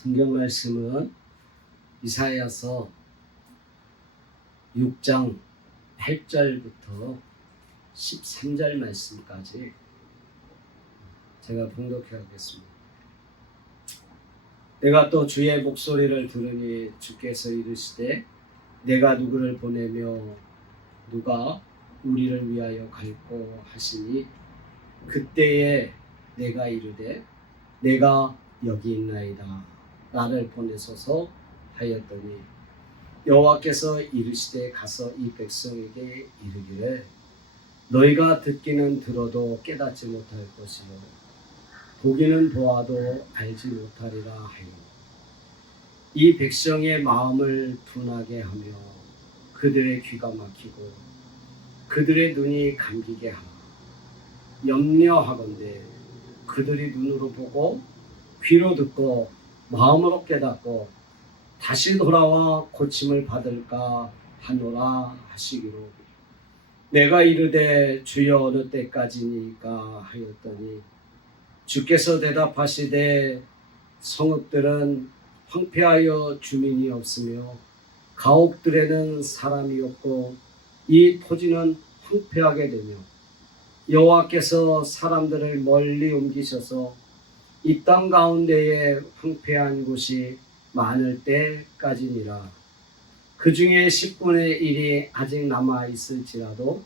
성경 말씀은 이사야서 6장 8절부터 13절 말씀까지 제가 봉독해 하겠습니다. 내가 또 주의 목소리를 들으니 주께서 이르시되 내가 누구를 보내며 누가 우리를 위하여 갈꼬 하시니 그때에 내가 이르되 내가 여기 있나이다 나를 보내소서 하였더니 여호와께서 이르시되 가서 이 백성에게 이르기를 너희가 듣기는 들어도 깨닫지 못할 것이요 보기는 보아도 알지 못하리라 하여 이 백성의 마음을 둔하게 하며 그들의 귀가 막히고 그들의 눈이 감기게 하라. 염려하건대 그들이 눈으로 보고 귀로 듣고 마음으로 깨닫고 다시 돌아와 고침을 받을까 하노라 하시기로 내가 이르되 주여 어느 때까지니까 하였더니 주께서 대답하시되 성읍들은 황폐하여 주민이 없으며 가옥들에는 사람이 없고 이 토지는 황폐하게 되며 여호와께서 사람들을 멀리 옮기셔서 이 땅 가운데에 황폐한 곳이 많을 때까지니라. 그 중에 10분의 1이 아직 남아 있을지라도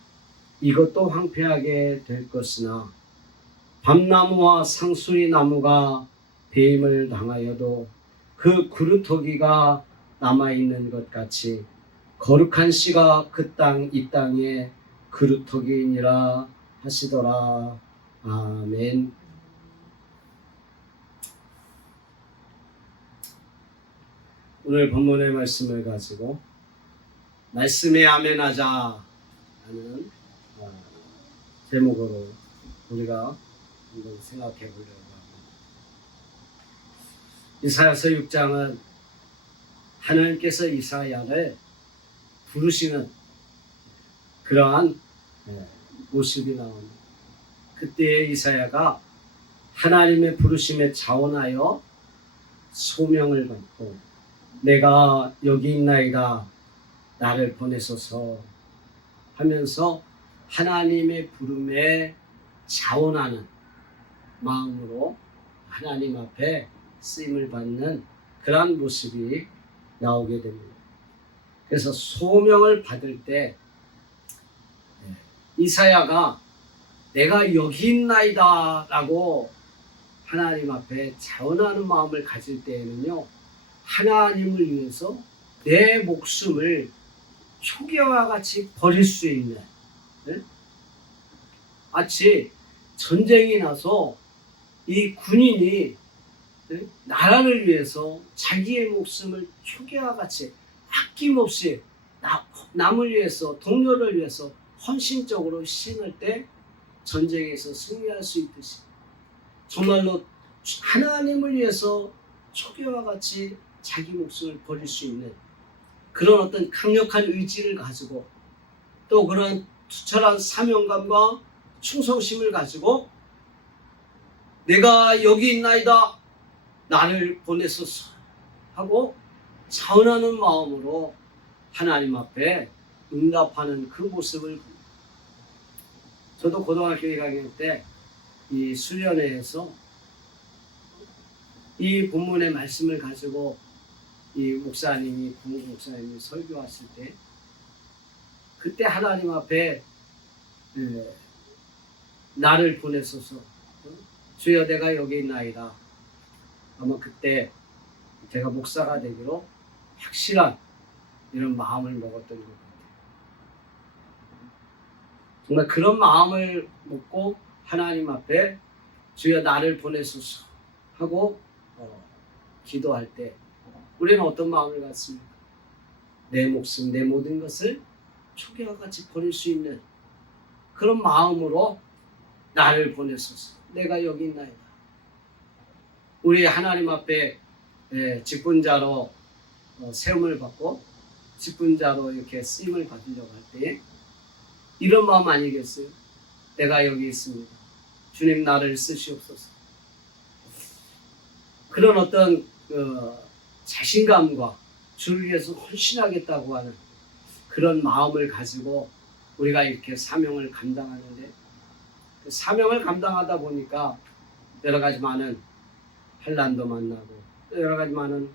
이것도 황폐하게 될 것이나 밤나무와 상수리 나무가 배임을 당하여도 그 그루터기가 남아있는 것 같이 거룩한 씨가 그 땅 이 땅에 그루터기이니라 하시더라. 아멘. 오늘 본문의 말씀을 가지고 말씀에 아멘하자 하는 제목으로 우리가 한번 생각해 보려고 합니다. 이사야서 6장은 하나님께서 이사야를 부르시는 그러한 모습이 나옵니다. 그때의 이사야가 하나님의 부르심에 자원하여 소명을 받고 내가 여기 있나이다 나를 보내소서 하면서 하나님의 부름에 자원하는 마음으로 하나님 앞에 쓰임을 받는 그런 모습이 나오게 됩니다. 그래서 소명을 받을 때 이사야가 내가 여기 있나이다 라고 하나님 앞에 자원하는 마음을 가질 때에는요 하나님을 위해서 내 목숨을 초계와 같이 버릴 수 있는 마치 전쟁이 나서 이 군인이 나라를 위해서 자기의 목숨을 초계와 같이 아낌없이 남을 위해서 동료를 위해서 헌신적으로 희생할 때 전쟁에서 승리할 수 있듯이 정말로 하나님을 위해서 초계와 같이 자기 목숨을 버릴 수 있는 그런 어떤 강력한 의지를 가지고 또 그런 투철한 사명감과 충성심을 가지고 내가 여기 있나이다 나를 보내소서 하고 자원하는 마음으로 하나님 앞에 응답하는 그 모습을 저도 고등학교 1학년 때 이 수련회에서 이 본문의 말씀을 가지고 이 목사님이 부모 목사님이 설교하실 때 그때 하나님 앞에 나를 보내소서 주여 내가 여기 있나이다 아마 그때 제가 목사가 되기로 확실한 이런 마음을 먹었던 것 같아요. 정말 그런 마음을 먹고 하나님 앞에 주여 나를 보내소서 하고 기도할 때 우리는 어떤 마음을 갖습니까? 내 목숨, 내 모든 것을 초계와 같이 버릴 수 있는 그런 마음으로 나를 보내소서. 내가 여기 있나이다. 우리 하나님 앞에 직분자로 세움을 받고 직분자로 이렇게 쓰임을 받으려고 할 때 이런 마음 아니겠어요? 내가 여기 있습니다. 주님 나를 쓰시옵소서. 그런 어떤 자신감과 주를 위해서 헌신하겠다고 하는 그런 마음을 가지고 우리가 이렇게 사명을 감당하는데, 그 사명을 감당하다 보니까 여러 가지 많은 환난도 만나고 여러 가지 많은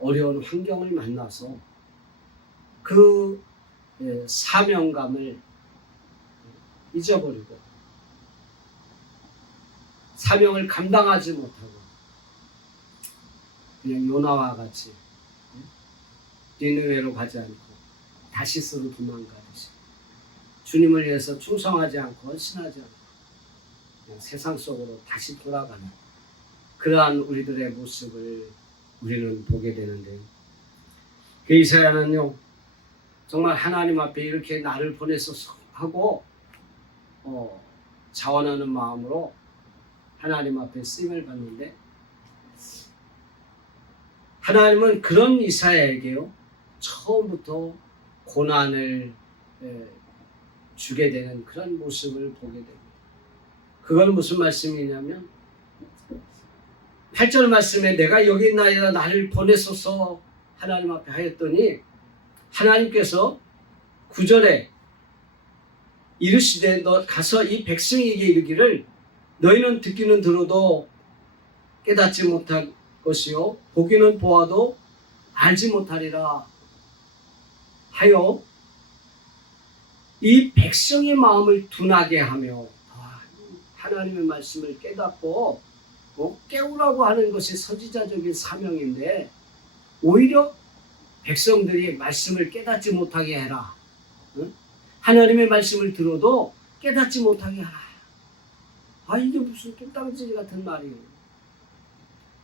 어려운 환경을 만나서 그 사명감을 잊어버리고 사명을 감당하지 못하고 그냥 요나와 같이 니느웨로 가지 않고 다시스로 도망가듯이 주님을 위해서 충성하지 않고 헌신하지 않고 그냥 세상 속으로 다시 돌아가는 그러한 우리들의 모습을 우리는 보게 되는데요. 그 이사야는요, 정말 하나님 앞에 이렇게 나를 보내소서 하고 자원하는 마음으로 하나님 앞에 쓰임을 받는데, 하나님은 그런 이사야에게요 처음부터 고난을 주게 되는 그런 모습을 보게 됩니다. 그건 무슨 말씀이냐면 8절 말씀에 내가 여기 있나이다 나를 보내소서 하나님 앞에 하였더니 하나님께서 9절에 이르시되 너 가서 이 백성에게 이르기를 너희는 듣기는 들어도 깨닫지 못할 것이요 보기는 보아도 알지 못하리라 하여 이 백성의 마음을 둔하게 하며, 하나님의 말씀을 깨닫고 깨우라고 하는 것이 선지자적인 사명인데 오히려 백성들이 말씀을 깨닫지 못하게 해라. 하나님의 말씀을 들어도 깨닫지 못하게 하라. 이게 무슨 뚝딱지 같은 말이에요.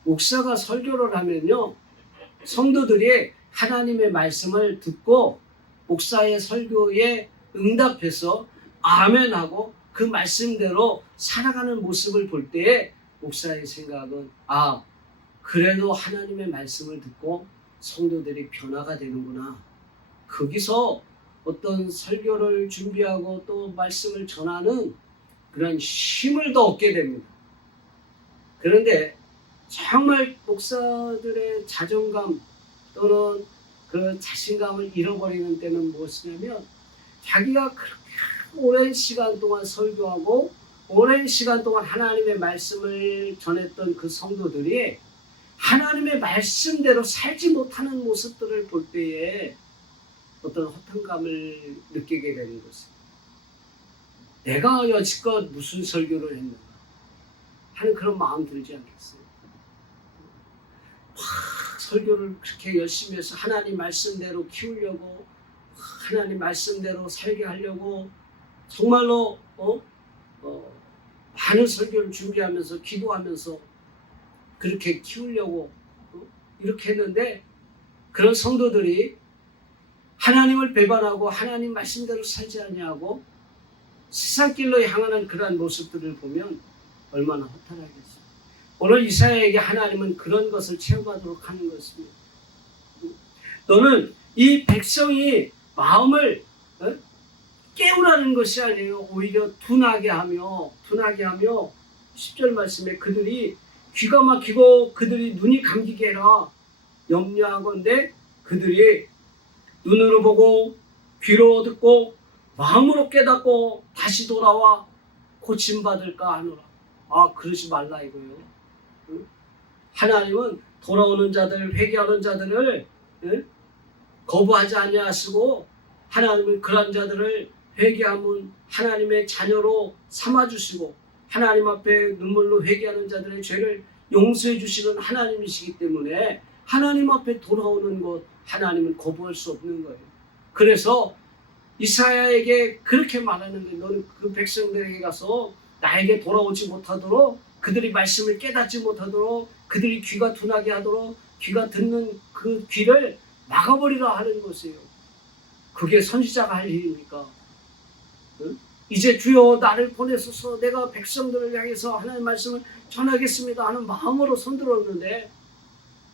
목사가 설교를 하면요, 성도들이 하나님의 말씀을 듣고 목사의 설교에 응답해서 아멘하고 그 말씀대로 살아가는 모습을 볼 때에 목사의 생각은 그래도 하나님의 말씀을 듣고 성도들이 변화가 되는구나. 거기서 어떤 설교를 준비하고 또 말씀을 전하는 그런 힘을 더 얻게 됩니다. 그런데 정말 목사들의 자존감 또는 그 자신감을 잃어버리는 때는 무엇이냐면 자기가 그렇게 오랜 시간 동안 설교하고 오랜 시간 동안 하나님의 말씀을 전했던 그 성도들이 하나님의 말씀대로 살지 못하는 모습들을 볼 때에 어떤 허탄감을 느끼게 되는 것입니다. 내가 여지껏 무슨 설교를 했는가 하는 그런 마음 들지 않겠어요? 설교를 그렇게 열심히 해서 하나님 말씀대로 키우려고 하나님 말씀대로 살게 하려고 정말로 많은 설교를 준비하면서 기도하면서 그렇게 키우려고 이렇게 했는데 그런 성도들이 하나님을 배반하고 하나님 말씀대로 살지 아니하고 세상 길로 향하는 그러한 모습들을 보면 얼마나 허탈하겠어요. 오늘 이사야에게 하나님은 그런 것을 체험하도록 하는 것입니다. 너는 이 백성이 마음을 깨우라는 것이 아니에요. 오히려 둔하게 하며 10절 말씀에 그들이 귀가 막히고 그들이 눈이 감기게 해라. 염려하건대 그들이 눈으로 보고 귀로 듣고 마음으로 깨닫고 다시 돌아와 고침받을까 하노라. 그러지 말라 이거예요. 하나님은 돌아오는 자들, 회개하는 자들을 거부하지 아니하시고 하나님은 그런 자들을 회개하면 하나님의 자녀로 삼아주시고 하나님 앞에 눈물로 회개하는 자들의 죄를 용서해 주시는 하나님이시기 때문에 하나님 앞에 돌아오는 것 하나님은 거부할 수 없는 거예요. 그래서 이사야에게 그렇게 말하는 게 너는 그 백성들에게 가서 나에게 돌아오지 못하도록 그들이 말씀을 깨닫지 못하도록 그들이 귀가 둔하게 하도록 귀가 듣는 그 귀를 막아버리라 하는 것이에요. 그게 선지자가 할 일입니까? 이제 주여 나를 보내소서 내가 백성들을 향해서 하나님의 말씀을 전하겠습니다 하는 마음으로 손들었는데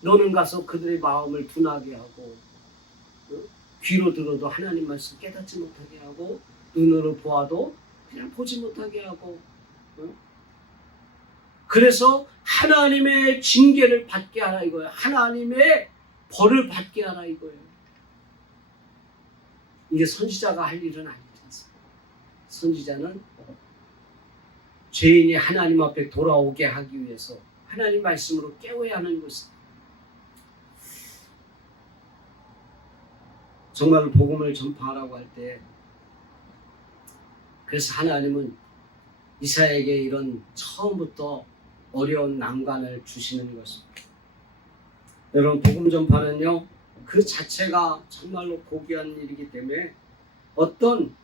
너는 가서 그들의 마음을 둔하게 하고 귀로 들어도 하나님 말씀 깨닫지 못하게 하고 눈으로 보아도 그냥 보지 못하게 하고 그래서 하나님의 징계를 받게 하라 이거예요. 하나님의 벌을 받게 하라 이거예요. 이게 선지자가 할 일은 아니지 않습니까? 선지자는 죄인이 하나님 앞에 돌아오게 하기 위해서 하나님 말씀으로 깨워야 하는 것입니다. 정말로 복음을 전파하라고 할 때, 그래서 하나님은 이사야에게 이런 처음부터 어려운 난관을 주시는 것입니다. 여러분, 복음 전파는요, 그 자체가 정말로 고귀한 일이기 때문에 어떤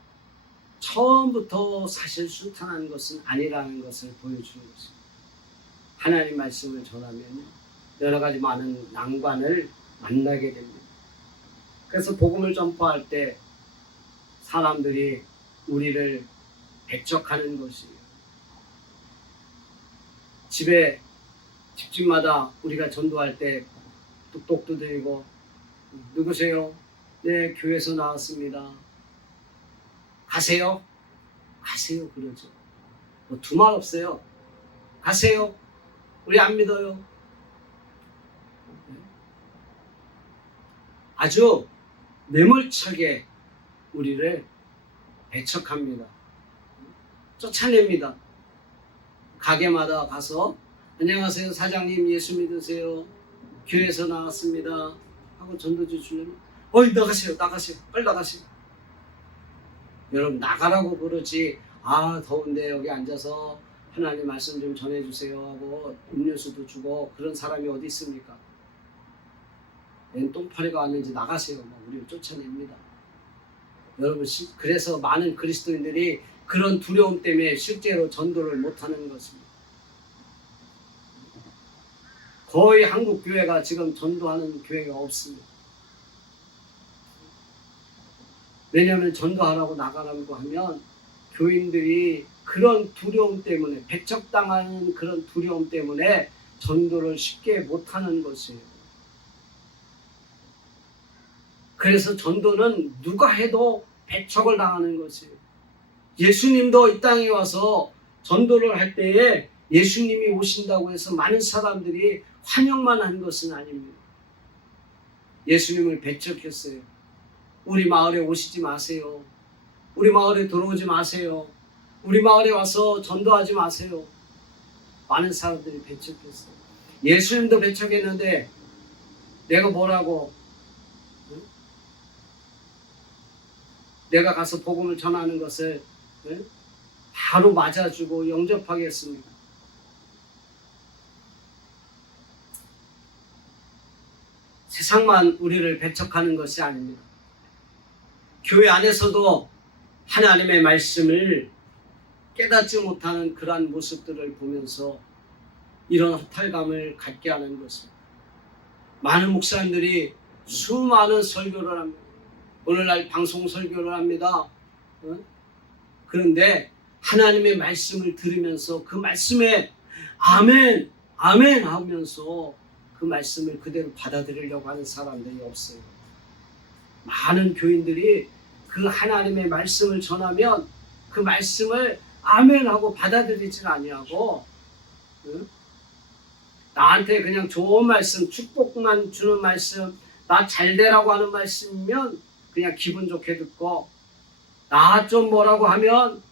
처음부터 사실 순탄한 것은 아니라는 것을 보여주는 것입니다. 하나님 말씀을 전하면 여러 가지 많은 난관을 만나게 됩니다. 그래서 복음을 전파할 때 사람들이 우리를 배척하는 것이에요. 집집마다 우리가 전도할 때 똑똑 두드리고, 누구세요? 네, 교회에서 나왔습니다. 가세요? 가세요 그러죠. 뭐 두말 없어요. 가세요. 우리 안 믿어요. 아주 매몰차게 우리를 배척합니다. 쫓아냅니다. 가게마다 가서 안녕하세요 사장님, 예수 믿으세요? 교회에서 나왔습니다 하고 전도지 주려면 어이 나가세요, 나가세요, 빨리 나가세요. 여러분, 나가라고 그러지, 아 더운데 여기 앉아서 하나님 말씀 좀 전해주세요 하고 음료수도 주고 그런 사람이 어디 있습니까? 웬 똥파리가 왔는지 나가세요. 막 우리를 쫓아냅니다. 여러분, 그래서 많은 그리스도인들이 그런 두려움 때문에 실제로 전도를 못하는 것입니다. 거의 한국 교회가 지금 전도하는 교회가 없습니다. 왜냐하면 전도하라고 나가라고 하면 교인들이 그런 두려움 때문에, 배척당하는 그런 두려움 때문에 전도를 쉽게 못하는 것이에요. 그래서 전도는 누가 해도 배척을 당하는 것이에요. 예수님도 이 땅에 와서 전도를 할 때에 예수님이 오신다고 해서 많은 사람들이 환영만 한 것은 아닙니다. 예수님을 배척했어요. 우리 마을에 오시지 마세요. 우리 마을에 들어오지 마세요. 우리 마을에 와서 전도하지 마세요. 많은 사람들이 배척했어요. 예수님도 배척했는데 내가 뭐라고, 내가 가서 복음을 전하는 것을 바로 맞아주고 영접하겠습니다. 세상만 우리를 배척하는 것이 아닙니다. 교회 안에서도 하나님의 말씀을 깨닫지 못하는 그러한 모습들을 보면서 이런 허탈감을 갖게 하는 것입니다. 많은 목사님들이 수많은 설교를 합니다. 오늘날 방송 설교를 합니다. 그런데 하나님의 말씀을 들으면서 그 말씀에 아멘, 아멘 하면서 그 말씀을 그대로 받아들이려고 하는 사람들이 없어요. 많은 교인들이 그 하나님의 말씀을 전하면 그 말씀을 아멘 하고 받아들이질 아니하고, 나한테 그냥 좋은 말씀, 축복만 주는 말씀, 나 잘되라고 하는 말씀이면 그냥 기분 좋게 듣고, 나 좀 뭐라고 하면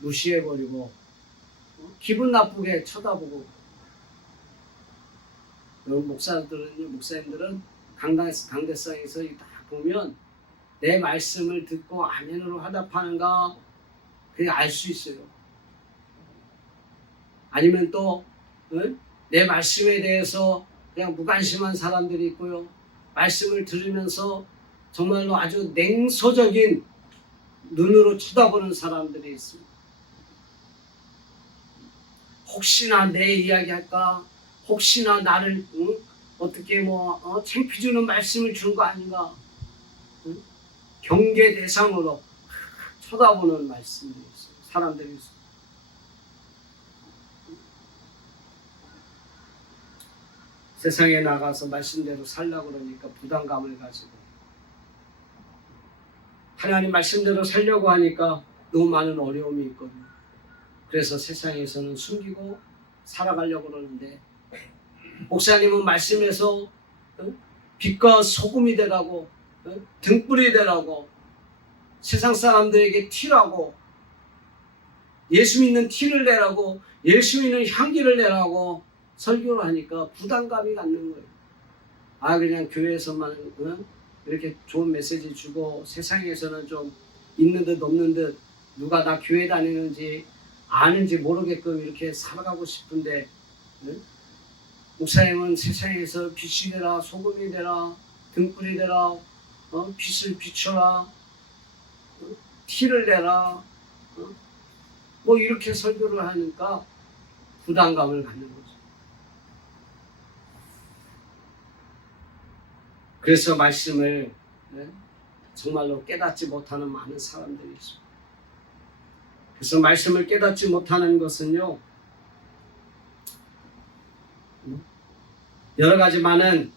무시해버리고 기분 나쁘게 쳐다보고. 여러분, 목사님들은 강대상에서 딱 보면 내 말씀을 듣고 아멘으로 화답하는가 그게 알 수 있어요. 아니면 또 내 말씀에 대해서 그냥 무관심한 사람들이 있고요. 말씀을 들으면서 정말로 아주 냉소적인 눈으로 쳐다보는 사람들이 있습니다. 혹시나 내 이야기 할까? 혹시나 나를 어떻게 창피 주는 말씀을 준 거 아닌가? 경계 대상으로 쳐다보는 말씀들이 있어요. 사람들이 있어요. 세상에 나가서 말씀대로 살려고 그러니까 부담감을 가지고, 하나님 말씀대로 살려고 하니까 너무 많은 어려움이 있거든요. 그래서 세상에서는 숨기고 살아가려고 그러는데 목사님은 말씀에서 빛과 소금이 되라고 등불이 되라고 세상 사람들에게 티라고 예수 믿는 티를 내라고 예수 믿는 향기를 내라고 설교를 하니까 부담감이 갖는 거예요. 그냥 교회에서만 이렇게 좋은 메시지 주고 세상에서는 좀 있는 듯 없는 듯 누가 나 교회 다니는지 아는지 모르게끔 이렇게 살아가고 싶은데 목사님은 세상에서 빛이 되라 소금이 되라 등불이 되라 빛을 비춰라 티를 내라 뭐 이렇게 설교를 하니까 부담감을 갖는 거죠. 그래서 말씀을 정말로 깨닫지 못하는 많은 사람들이 있습니다. 그래서 말씀을 깨닫지 못하는 것은요 여러 가지 많은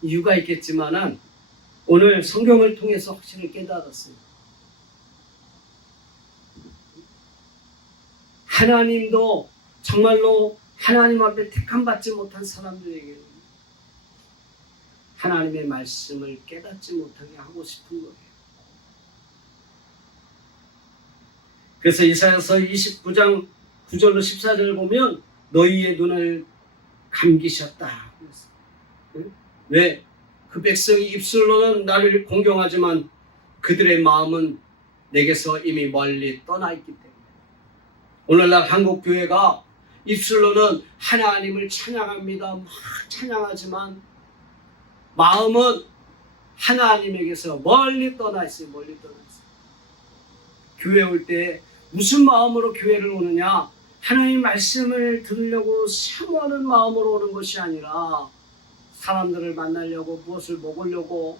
이유가 있겠지만은 오늘 성경을 통해서 확실히 깨달았어요. 하나님도 정말로 하나님 앞에 택함받지 못한 사람들에게 하나님의 말씀을 깨닫지 못하게 하고 싶은 거예요. 그래서 이사야서 29장 9절로 14절을 보면 너희의 눈을 감기셨다. 왜? 그 백성이 입술로는 나를 공경하지만 그들의 마음은 내게서 이미 멀리 떠나 있기 때문에 오늘날 한국교회가 입술로는 하나님을 찬양합니다. 막 찬양하지만 마음은 하나님에게서 멀리 떠나 있어요. 멀리 떠나 있어요. 교회 올 때 무슨 마음으로 교회를 오느냐? 하나님 말씀을 들으려고 사모하는 마음으로 오는 것이 아니라 사람들을 만나려고 무엇을 먹으려고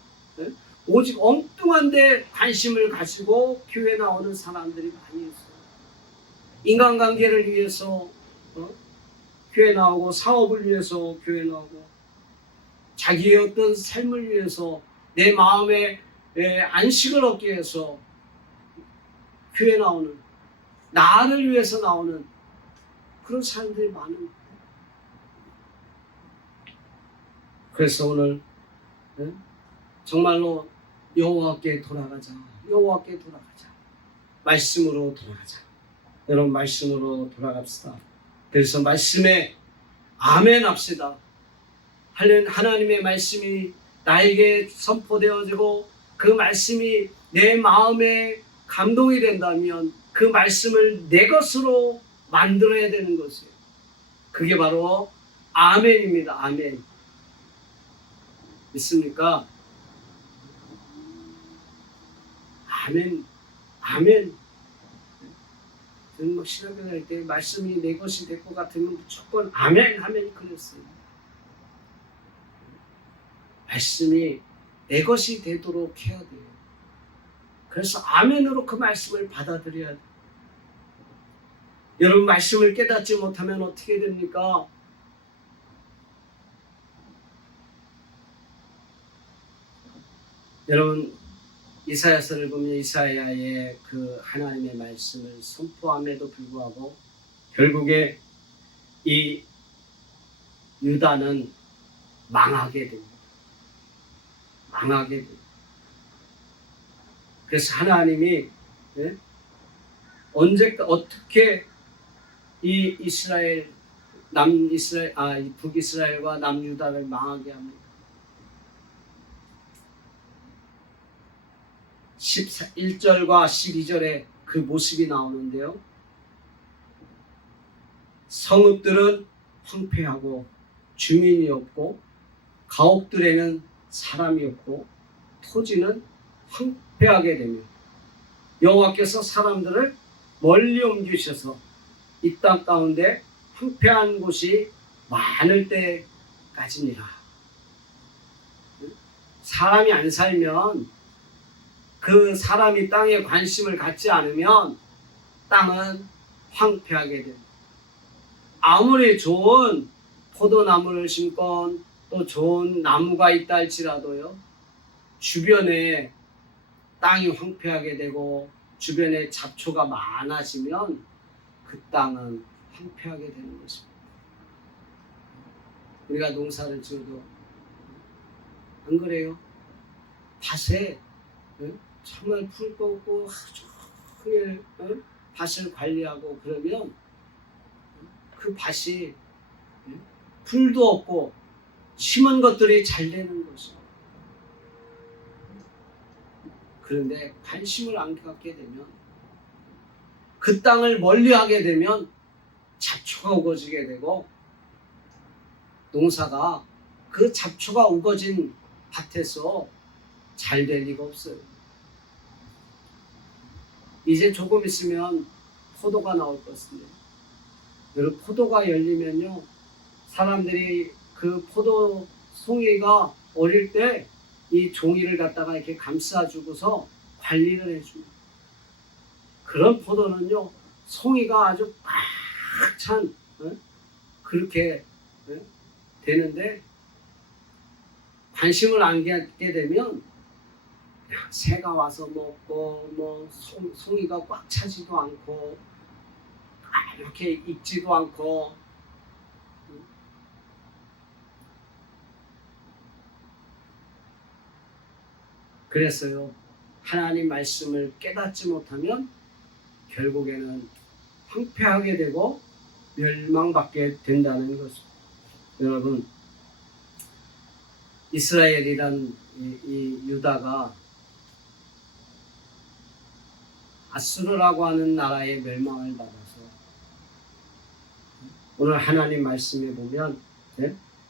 오직 엉뚱한 데 관심을 가지고 교회 나오는 사람들이 많이 있어요. 인간관계를 위해서 교회 나오고 사업을 위해서 교회 나오고 자기의 어떤 삶을 위해서 내 마음의 안식을 얻기 위해서 교회 나오는 나를 위해서 나오는 그런 사람들이 많은 거예요. 그래서 오늘 정말로 여호와께 돌아가자. 여호와께 돌아가자. 말씀으로 돌아가자. 여러분 말씀으로 돌아갑시다. 그래서 말씀에 아멘 합시다. 하나님의 말씀이 나에게 선포되어지고 그 말씀이 내 마음에 감동이 된다면 그 말씀을 내 것으로 만들어야 되는 것이에요. 그게 바로 아멘입니다. 아멘. 믿습니까? 아멘. 아멘. 저는 막 신학교 다닐 때 말씀이 내 것이 될 것 같으면 무조건 아멘 하면 그랬어요. 말씀이 내 것이 되도록 해야 돼요. 그래서 아멘으로 그 말씀을 받아들여야 돼요. 여러분 말씀을 깨닫지 못하면 어떻게 됩니까? 여러분 이사야서를 보면 이사야의 그 하나님의 말씀을 선포함에도 불구하고 결국에 이 유다는 망하게 됩니다. 망하게 됩니다. 그래서 하나님이 어떻게 이 이스라엘 북이스라엘과 남유다를 망하게 합니까? 1절과 12절에 그 모습이 나오는데요. 성읍들은 황폐하고 주민이 없고 가옥들에는 사람이 없고 토지는 황폐하게 되며 여호와께서 사람들을 멀리 옮기셔서 이 땅 가운데 황폐한 곳이 많을 때까지니라. 사람이 안 살면 그 사람이 땅에 관심을 갖지 않으면 땅은 황폐하게 됩니다. 아무리 좋은 포도나무를 심건 또 좋은 나무가 있다 할지라도요. 주변에 땅이 황폐하게 되고 주변에 잡초가 많아지면 그 땅은 황폐하게 되는 것입니다. 우리가 농사를 지어도 안 그래요? 밭에 정말 풀 꽂고 하루 종일 밭을 관리하고 그러면 그 밭이 풀도 없고 심은 것들이 잘 되는 것이죠. 그런데 관심을 안 갖게 되면, 그 땅을 멀리하게 되면 잡초가 우거지게 되고, 농사가 그 잡초가 우거진 밭에서 잘 될 리가 없어요. 이제 조금 있으면 포도가 나올 것인데, 여러분, 포도가 열리면요, 사람들이 그 포도 송이가 어릴 때 이 종이를 갖다가 이렇게 감싸주고서 관리를 해줍니다. 그런 포도는요, 송이가 아주 꽉 찬 그렇게 되는데, 관심을 안 갖게 되면 그냥 새가 와서 먹고, 뭐 송이가 꽉 차지도 않고 이렇게 익지도 않고, 그랬어요. 하나님 말씀을 깨닫지 못하면 결국에는 황폐하게 되고 멸망받게 된다는 것입니다. 여러분, 이스라엘이란 이 유다가 아수르라고 하는 나라의 멸망을 받아서 오늘 하나님 말씀에 보면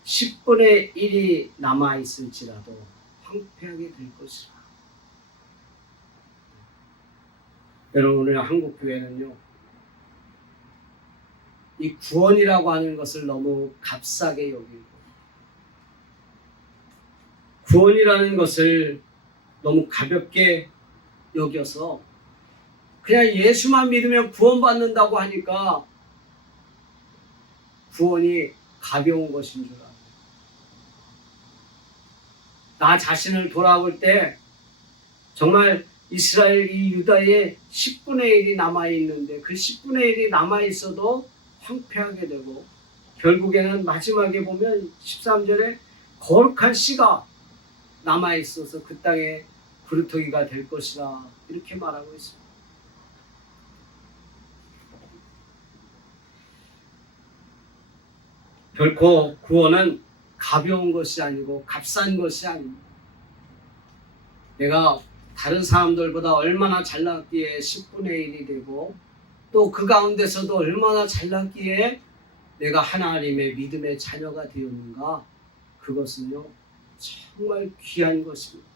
10분의 1이 남아있을지라도 황폐하게 될 것이라. 여러분, 오늘 한국교회는요, 이 구원이라고 하는 것을 너무 값싸게 여기고, 구원이라는 것을 너무 가볍게 여겨서 그냥 예수만 믿으면 구원받는다고 하니까 구원이 가벼운 것인 줄 알아요. 나 자신을 돌아볼 때 정말 이스라엘 이 유다의 10분의 1이 남아있는데, 그 10분의 1이 남아있어도 황폐하게 되고, 결국에는 마지막에 보면 13절에 거룩한 씨가 남아있어서 그 땅에 구루터기가 될 것이라 이렇게 말하고 있습니다. 결코 구원은 가벼운 것이 아니고 값싼 것이 아닙니다. 내가 다른 사람들보다 얼마나 잘났기에 10분의 1이 되고, 또 그 가운데서도 얼마나 잘났기에 내가 하나님의 믿음의 자녀가 되었는가, 그것은요 정말 귀한 것입니다.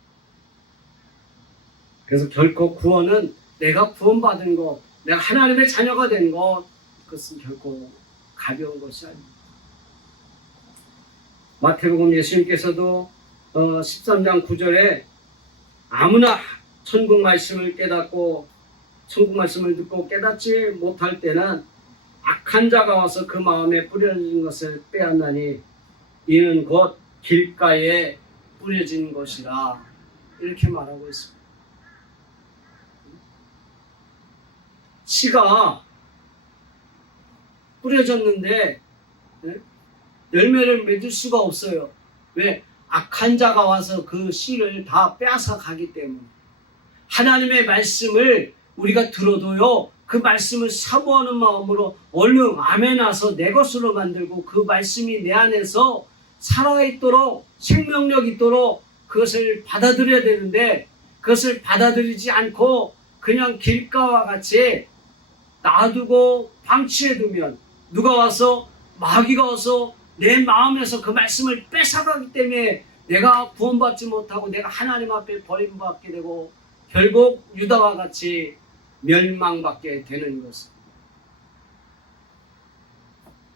그래서 결코 구원은 내가 구원받은 것, 내가 하나님의 자녀가 된 것, 그것은 결코 가벼운 것이 아닙니다. 마태복음 예수님께서도 13장 9절에 아무나 천국 말씀을 깨닫고 천국 말씀을 듣고 깨닫지 못할 때는 악한 자가 와서 그 마음에 뿌려진 것을 빼앗나니 이는 곧 길가에 뿌려진 것이라, 이렇게 말하고 있습니다. 씨가 뿌려졌는데 열매를 맺을 수가 없어요. 왜? 악한 자가 와서 그 씨를 다 빼앗아 가기 때문에. 하나님의 말씀을 우리가 들어도요, 그 말씀을 사모하는 마음으로 얼른 아멘하서 내 것으로 만들고, 그 말씀이 내 안에서 살아있도록, 생명력 있도록 그것을 받아들여야 되는데, 그것을 받아들이지 않고 그냥 길가와 같이 놔두고 방치해두면, 누가 와서, 마귀가 와서 내 마음에서 그 말씀을 뺏어가기 때문에 내가 구원받지 못하고 내가 하나님 앞에 버림받게 되고, 결국 유다와 같이 멸망받게 되는 것입니다.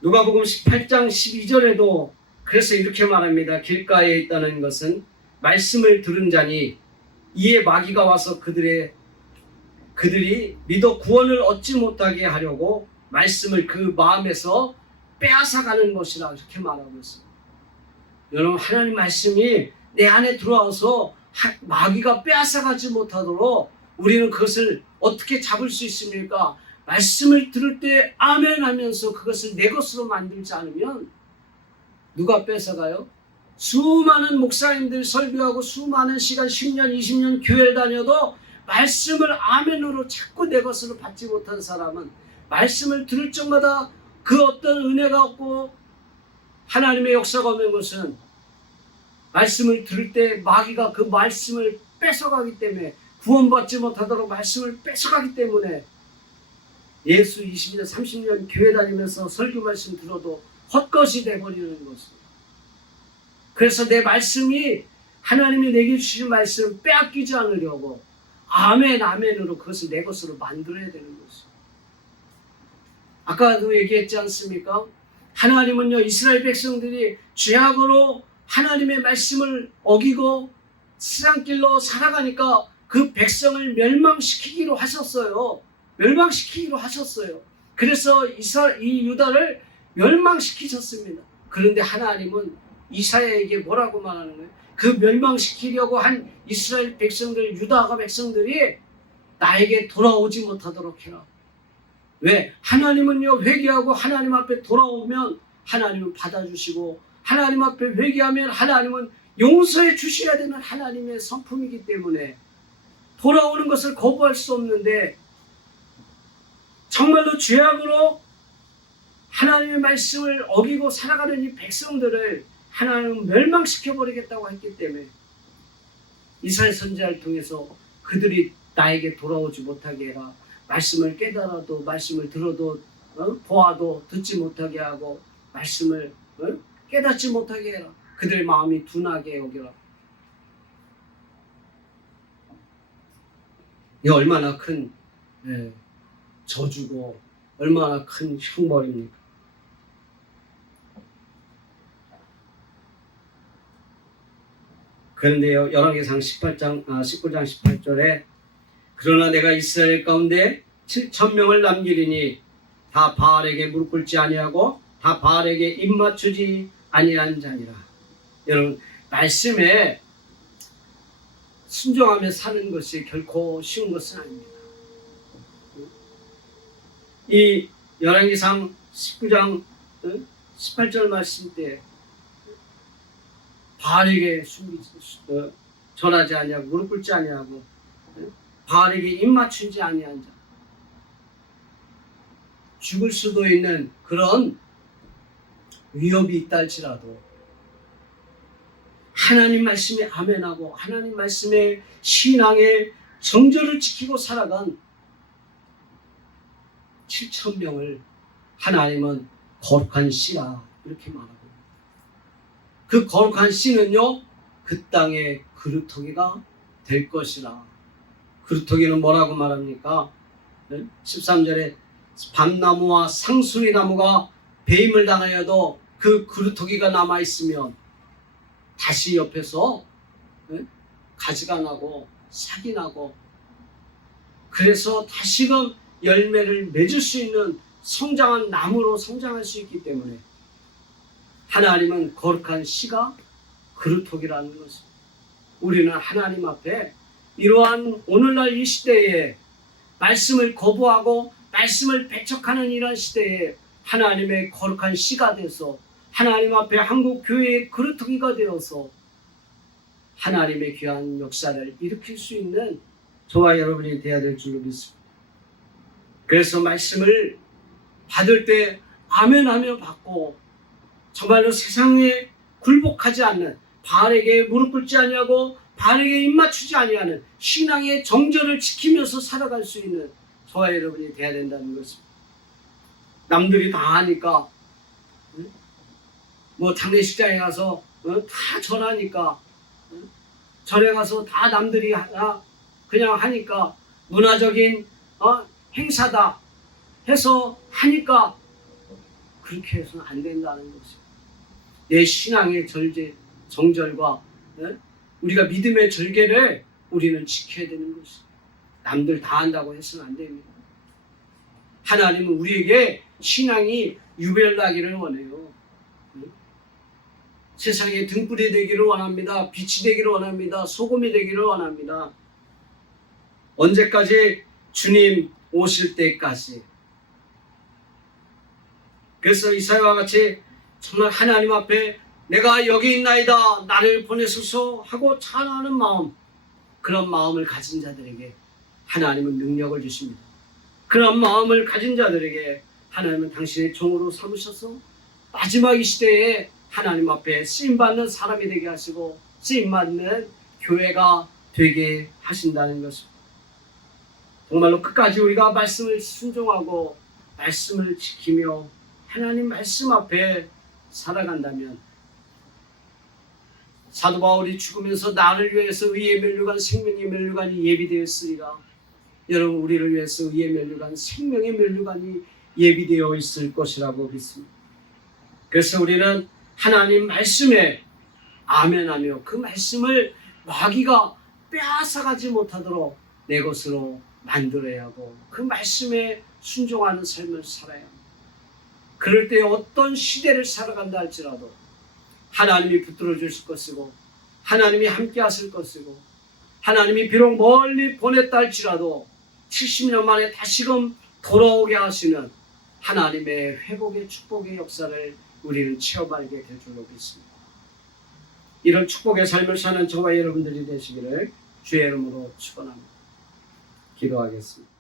누가복음 18장 12절에도 그래서 이렇게 말합니다. 길가에 있다는 것은 말씀을 들은 자니 이에 마귀가 와서 그들이 믿어 구원을 얻지 못하게 하려고 말씀을 그 마음에서 빼앗아가는 것이라, 이렇게 말하고 있습니다. 여러분, 하나님 말씀이 내 안에 들어와서 마귀가 빼앗아가지 못하도록 우리는 그것을 어떻게 잡을 수 있습니까? 말씀을 들을 때 아멘 하면서 그것을 내 것으로 만들지 않으면 누가 뺏어가요? 수많은 목사님들 설교하고 수많은 시간 10년 20년 교회를 다녀도 말씀을 아멘으로 자꾸 내 것으로 받지 못한 사람은 말씀을 들을 적마다 그 어떤 은혜가 없고 하나님의 역사가 없는 것은 말씀을 들을 때 마귀가 그 말씀을 뺏어가기 때문에 구원받지 못하도록 말씀을 뺏어가기 때문에 예수 20년 30년 교회 다니면서 설교 말씀 들어도 헛것이 돼버리는 것입니다. 그래서 내 말씀이 하나님이 내게 주신 말씀 빼앗기지 않으려고 아멘 아멘으로 그것을 내 것으로 만들어야 되는 것입니다. 아까도 얘기했지 않습니까? 하나님은요 이스라엘 백성들이 죄악으로 하나님의 말씀을 어기고 세상길로 살아가니까 그 백성을 멸망시키기로 하셨어요. 멸망시키기로 하셨어요. 그래서 이 유다를 멸망시키셨습니다. 그런데 하나님은 이사야에게 뭐라고 말하는 거예요? 그 멸망시키려고 한 이스라엘 백성들, 유다가 백성들이 나에게 돌아오지 못하도록 해라. 왜? 하나님은요 회개하고 하나님 앞에 돌아오면 하나님은 받아주시고 하나님 앞에 회개하면 하나님은 용서해 주셔야 되는 하나님의 성품이기 때문에 돌아오는 것을 거부할 수 없는데 정말로 죄악으로 하나님의 말씀을 어기고 살아가는 이 백성들을 하나님은 멸망시켜버리겠다고 했기 때문에 이사야 선지자를 통해서 그들이 나에게 돌아오지 못하게 해라. 말씀을 깨달아도 말씀을 들어도 보아도 듣지 못하게 하고 말씀을 깨닫지 못하게 해라. 그들의 마음이 둔하게 여겨라. 이 얼마나 큰 저주고 얼마나 큰 형벌입니까? 그런데요 열왕기상 19장 18절에 그러나 내가 이스라엘 가운데 7,000명을 남기리니 다 바알에게 무릎 꿇지 아니하고 다 바알에게 입 맞추지 아니한 자니라. 여러분 말씀에 순종하며 사는 것이 결코 쉬운 것은 아닙니다. 이 열왕기상 19장 18절 말씀 때 바알에게 절하지 아니하고 무릎 꿇지 아니하고 바알에게 입 맞추지 아니한 자, 죽을 수도 있는 그런 위협이 있다 할지라도 하나님 말씀에 아멘하고 하나님 말씀에 신앙의 정절을 지키고 살아간 7,000명을 하나님은 거룩한 씨라 이렇게 말하고 그 거룩한 씨는요 그 땅의 그루터기가 될 것이라. 그루터기는 뭐라고 말합니까? 13절에 밤나무와 상수리 나무가 배임을 당하여도 그 그루터기가 남아있으면 다시 옆에서 가지가 나고 싹이 나고 그래서 다시금 열매를 맺을 수 있는 성장한 나무로 성장할 수 있기 때문에 하나님은 거룩한 씨가 그루터기라는 것입니다. 우리는 하나님 앞에 이러한 오늘날 이 시대에 말씀을 거부하고 말씀을 배척하는 이런 시대에 하나님의 거룩한 씨가 돼서 하나님 앞에 한국 교회의 그루터기가 되어서 하나님의 귀한 역사를 일으킬 수 있는 저와 여러분이 되어야 될 줄로 믿습니다. 그래서 말씀을 받을 때 아멘하며 받고 정말로 세상에 굴복하지 않는 바알에게 무릎 꿇지 아니하고 바알에게 입 맞추지 아니하는 신앙의 정절을 지키면서 살아갈 수 있는 저와 여러분이 되어야 된다는 것입니다. 남들이 다 하니까 뭐 장례식장에 가서 다 절하니까 절에 가서 다 남들이 그냥 하니까 문화적인 행사다 해서 하니까 그렇게 해서는 안 된다는 것입니다. 내 신앙의 정절과 우리가 믿음의 절개를 우리는 지켜야 되는 것입니다. 남들 다 한다고 해서는 안 됩니다. 하나님은 우리에게 신앙이 유별나기를 원해요. 세상에 등불이 되기를 원합니다. 빛이 되기를 원합니다. 소금이 되기를 원합니다. 언제까지? 주님 오실 때까지 그래서 이사야와 같이 정말 하나님 앞에 내가 여기 있나이다 나를 보내소서 하고 찬양하는 마음, 그런 마음을 가진 자들에게 하나님은 능력을 주십니다. 그런 마음을 가진 자들에게 하나님은 당신의 종으로 삼으셔서 마지막 이 시대에 하나님 앞에 쓰임받는 사람이 되게 하시고 쓰임받는 교회가 되게 하신다는 것입니다. 정말로 끝까지 우리가 말씀을 순종하고 말씀을 지키며 하나님 말씀 앞에 살아간다면 사도 바울이 죽으면서 나를 위해서 의의 면류관 생명의 면류관이 예비되었으리라. 여러분, 우리를 위해서 의의 면류관 생명의 면류관이 예비되어 있을 것이라고 믿습니다. 그래서 우리는 하나님 말씀에 아멘하며 그 말씀을 마귀가 빼앗아가지 못하도록 내 것으로 만들어야 하고 그 말씀에 순종하는 삶을 살아야 합니다. 그럴 때 어떤 시대를 살아간다 할지라도 하나님이 붙들어 주실 것이고 하나님이 함께 하실 것이고 하나님이 비록 멀리 보냈다 할지라도 70년 만에 다시금 돌아오게 하시는 하나님의 회복의 축복의 역사를 우리는 체험하게 될 줄로 믿습니다. 이런 축복의 삶을 사는 저와 여러분들이 되시기를 주의 이름으로 축원합니다. 기도하겠습니다.